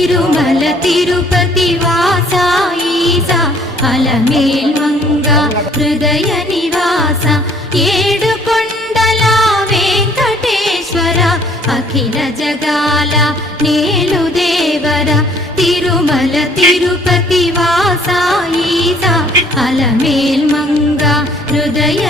తిరుమల తిరుపతి వాస ఈస అలమేల్మంగ హృదయ నివాస ఏడు కొండల వెంకటేశ్వర అఖిల జగాల నేలు దేవర తిరుమల తిరుపతి వాస ఈస అలమేల్మంగ హృదయ